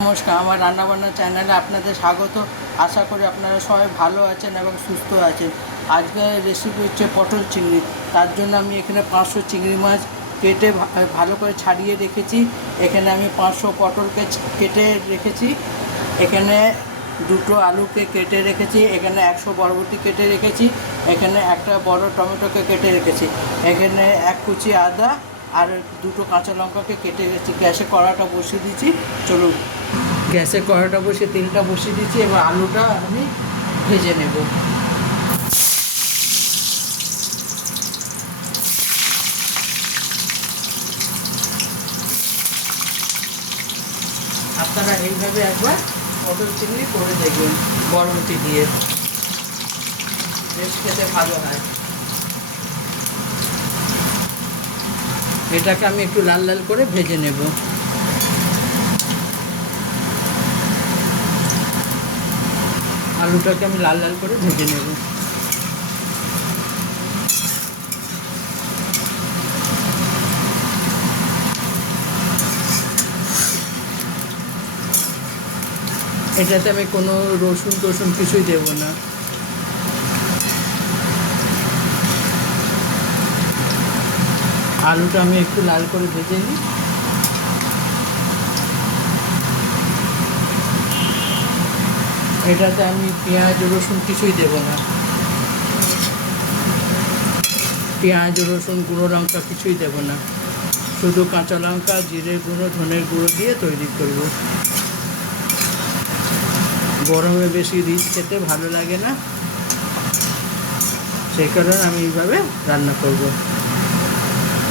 নমস্কার, আমার রান্নাবান্না চ্যানেলে আপনাদের স্বাগত। আশা করি আপনারা সবাই ভালো আছেন এবং সুস্থ আছেন। আজকের রেসিপি হচ্ছে পটল চিংড়ি। তার জন্য আমি এখানে 500 চিংড়ি মাছ কেটে ভালো করে ছাড়িয়ে রেখেছি। এখানে আমি 500 পটলকে কেটে রেখেছি। এখানে দুটো আলুকে কেটে রেখেছি। এখানে 100 বরবটি কেটে রেখেছি। এখানে একটা বড় টমেটোকে কেটে রেখেছি। এখানে 1 কুচি আদা আর দুটো কাঁচা লঙ্কাকে কেটে রেখেছি। গ্যাসে কড়াটা বসিয়ে দিয়েছি। চলুন, গ্যাসে কড়াটা বসিয়ে তেলটা বসিয়ে দিচ্ছি। এবার আলুটা আমি ভেজে নেব। আপনারা এইভাবে একবার পটল চিংড়ি করে দেখবেন, বরবটি দিয়ে, বেশ খেতে ভালো হয়। এটাকে আমি একটু লাল লাল করে ভেজে নেব। আলুটাকে আমি লাল লাল করে ভেজে নেব। এটাতে আমি কোনো রসুন টসুন কিছুই দেব না। আলুটা আমি একটু লাল করে ভেজে নিই। এটাতে আমি পেঁয়াজ রসুন কিছুই দেব না। পেঁয়াজ রসুন গুঁড়ো লঙ্কা কিছুই দেব না। শুধু কাঁচা লঙ্কা, জিরে গুঁড়ো, ধনের গুঁড়ো দিয়ে তৈরি করব। গরমে বেশি রিচ খেতে ভালো লাগে না, সেই কারণে আমি এইভাবে রান্না করব।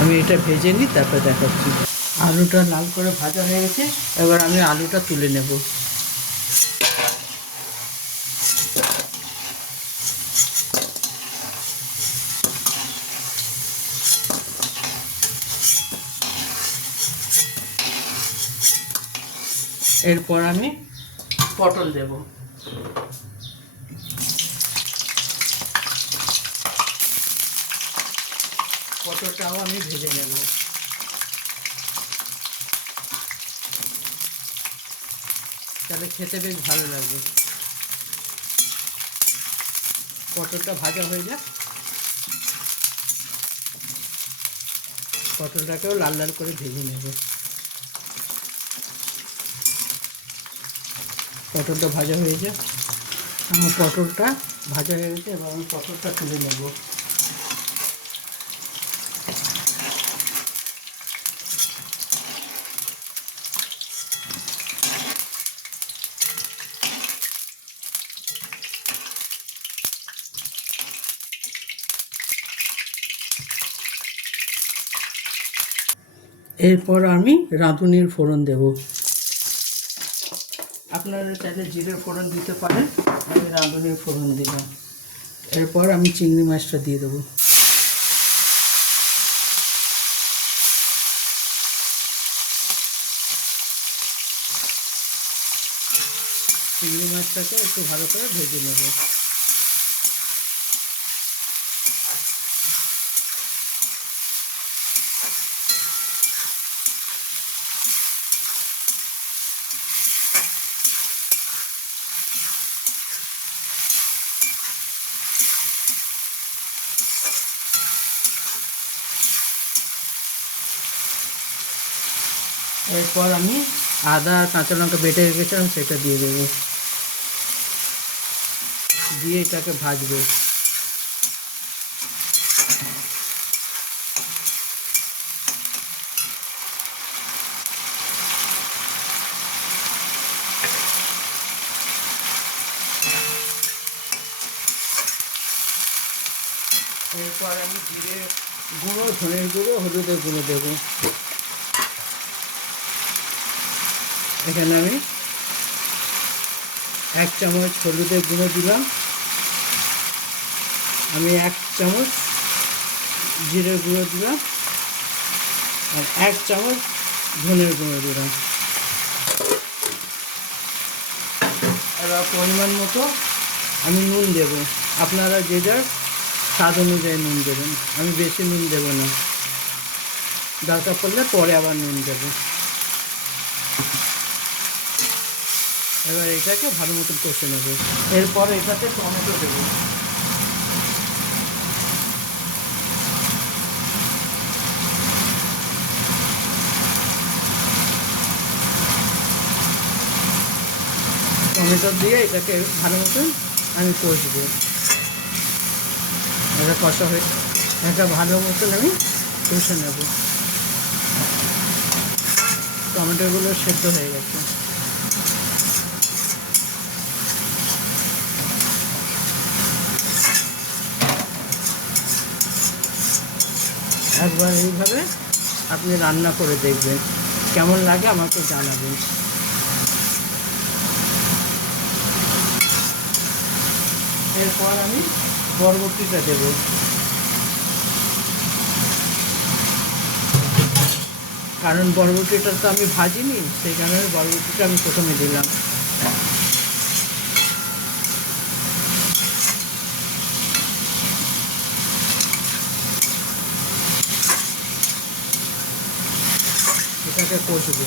আমি এটা ভেজে নিই, তারপর দেখাচ্ছি। আলুটা লাল করে ভাজা হয়ে গেছে। এবার আমি আলুটা তুলে নেব। এরপর আমি পটল দেব। পটলটাও আমি ভেজে নেব। তাহলে খেতে বেশ ভালো লাগবে। পটলটা ভাজা হয়ে যাক। পটলটাকেও লাল লাল করে ভেজে নেব। পটলটা ভাজা হয়ে যাক। আমার পটলটা ভাজা হয়ে গেছে। এবার আমি পটলটা তুলে নেব। এরপর আমি রাঁধুনির ফোড়ন দেব। আপনারা চাইলে জিরের ফোড়ন দিতে পারেন, আমি রাঁধুনির ফোড়ন দিলাম। এরপর আমি চিংড়ি মাছটা দিয়ে দেবো। চিংড়ি মাছটাকে একটু ভালো করে ভেজে নেব। এরপর আমি আদা কাঁচা লঙ্কা বেটে রেখেছিলাম, সেটা দিয়ে দেবো। দিয়ে এটাকে ভাজবো। এরপর আমি জিরে গুঁড়ো, ধনের গুঁড়ো, হলুদের গুঁড়ো দেবো। এখানে আমি 1 চামচ হলুদের গুঁড়ো দিলাম। আমি 1 চামচ জিরে গুঁড়ো দিলাম আর 1 চামচ ধনের গুঁড়ো দিলাম। এবার পরিমাণ মতো আমি নুন দেব। আপনারা যে যার স্বাদ অনুযায়ী নুন দেবেন। আমি বেশি নুন দেব না, দরকার পড়লে পরে আবার নুন দেব। এবার এটাকে ভালো মতন কষে নেব। এরপর এটাতে টমেটো দেবো। টমেটো দিয়ে এটাকে ভালো মতন আমি কষবো। এটা কষা হয়ে এটা ভালো মতন আমি কষে নেব। টমেটোগুলো সেদ্ধ হয়ে গেছে। একবার এইভাবে আপনি রান্না করে দেখবেন, কেমন লাগে আমাকে জানাবেন। এরপর আমি বরবটিটা দেব। কারণ বরবটিটা তো আমি ভাজিনি, সেই কারণে বরবটিটা আমি প্রথমে দিলাম। এটাকে কষবো।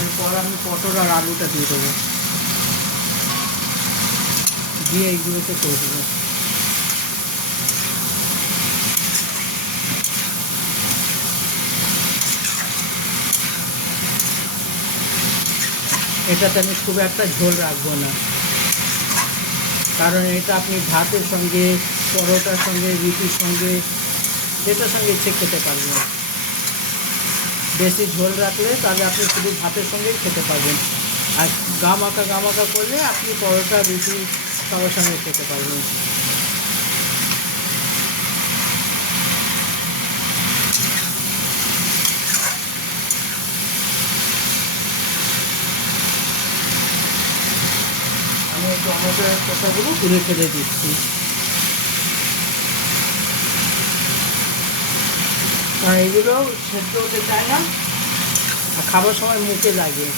এরপর আমি পটল আর আলুটা দিয়ে দেবো, দিয়ে এইগুলোকে কষবো। এটাতে আমি খুব একটা ঝোল রাখবো না, কারণ এটা আপনি ভাতের সঙ্গে, পরোটার সঙ্গে, রুটির সঙ্গে, যেটার সঙ্গে ইচ্ছে খেতে পারবেন। বেশি ঝোল রাখলে তাহলে আপনি শুধু ভাতের সঙ্গেই খেতে পারবেন, আর গামাকা করলে আপনি পরোটা, রুটি সবার সঙ্গে খেতে পারবেন। আমি টমেটোর কথাগুলো তুলে ফেলে দিচ্ছি, আর এগুলো সেদ্ধ হতে চায় না, আর খাবার সময় মুখে লাগে।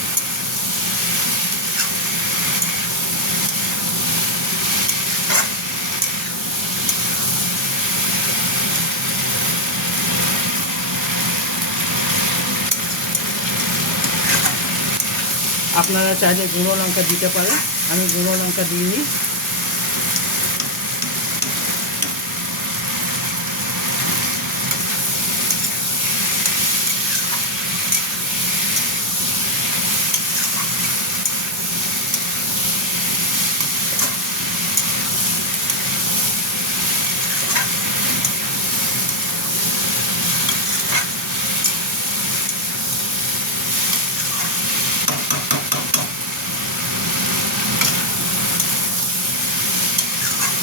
আপনারা চাইলে গুঁড়ো লঙ্কা দিতে পারেন, আমি গুঁড়ো লঙ্কা দিইনি।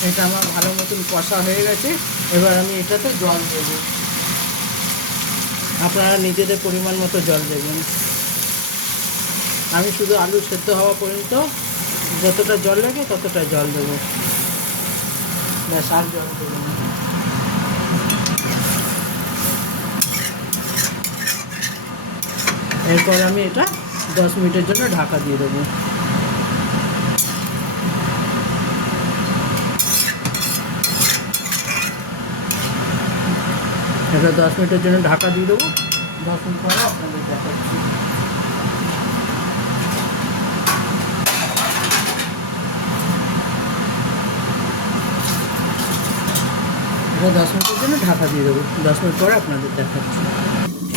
এটা আমার ভালো মতন কষা হয়ে গেছে। এবার আমি এটাতে জল দেবো। আপনারা নিজেদের পরিমাণ মতো জল দেবেন। আমি শুধু আলু সেদ্ধ হওয়া পর্যন্ত যতটা জল লাগে ততটা জল দেবো, ব্যাস, আর জল দেবো না। এরপর আমি এটা 10 মিনিটের জন্য ঢাকা দিয়ে দেবো। এটা 10 মিনিটের জন্য ঢাকা দিয়ে দেবো। 10 মিনিট পরে আপনাদের দেখাচ্ছি। এটা 10 মিনিটের জন্য ঢাকা দিয়ে দেবো। 10 মিনিট পরে আপনাদের দেখাচ্ছি।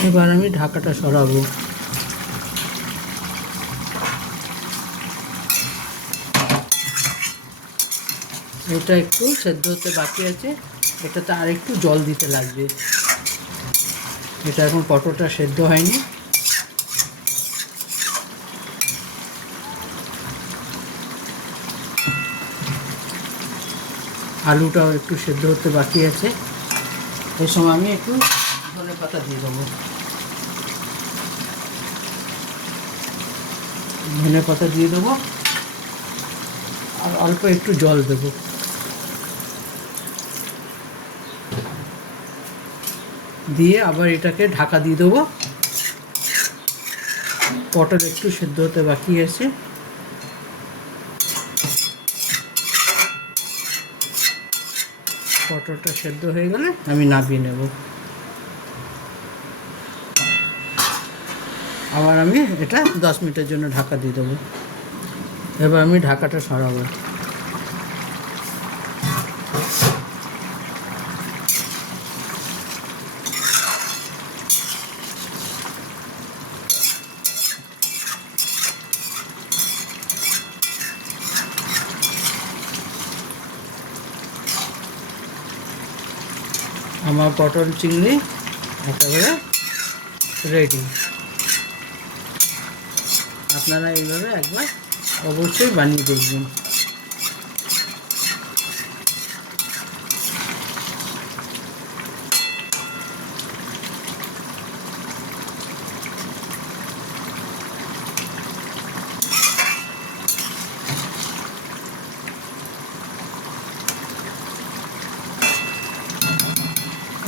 এবার আমি ঢাকাটা সরাবো। এটা একটু সেদ্ধ হতে বাকি আছে, এটাতে আর একটু জল দিতে লাগবে। এটা এখন পটলটা সেদ্ধ হয়নি। আলুটাও একটু সেদ্ধ হতে বাকি আছে। এই সময় আমি একটু ধনেপাতা দিয়ে দেবো। ধনেপাতা দিয়ে দেবো আর অল্প একটু জল দেবো। দিয়ে আবার এটাকে ঢাকা দিয়ে দেবো। পটল একটু সেদ্ধ হতে বাকি আছে। পটলটা সেদ্ধ হয়ে গেলে আমি নামিয়ে নেব। আবার আমি এটা 10 মিনিটের জন্য ঢাকা দিয়ে দেবো। এবার আমি ঢাকাটা সরাবো। আমার পটল চিংড়ি একেবারে রেডি। আপনারা এইভাবে একবার অবশ্যই বানিয়ে দেখবেন।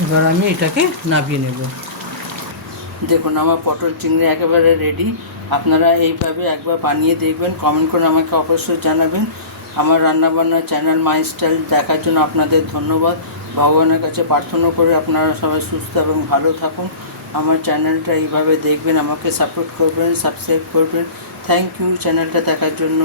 এবার আমি এটাকে নামিয়ে নেব। দেখুন আমার পটল চিংড়ি একেবারে রেডি। আপনারা এইভাবে একবার বানিয়ে দেখবেন, কমেন্ট করে আমাকে অবশ্যই জানাবেন। আমার রান্নাবান্নার চ্যানেল মাই স্টাইল দেখার জন্য আপনাদের ধন্যবাদ। ভগবানের কাছে প্রার্থনা করে আপনারা সবাই সুস্থ এবং ভালো থাকুন। আমার চ্যানেলটা এইভাবে দেখবেন, আমাকে সাপোর্ট করবেন, সাবস্ক্রাইব করবেন। থ্যাংক ইউ চ্যানেলটা দেখার জন্য।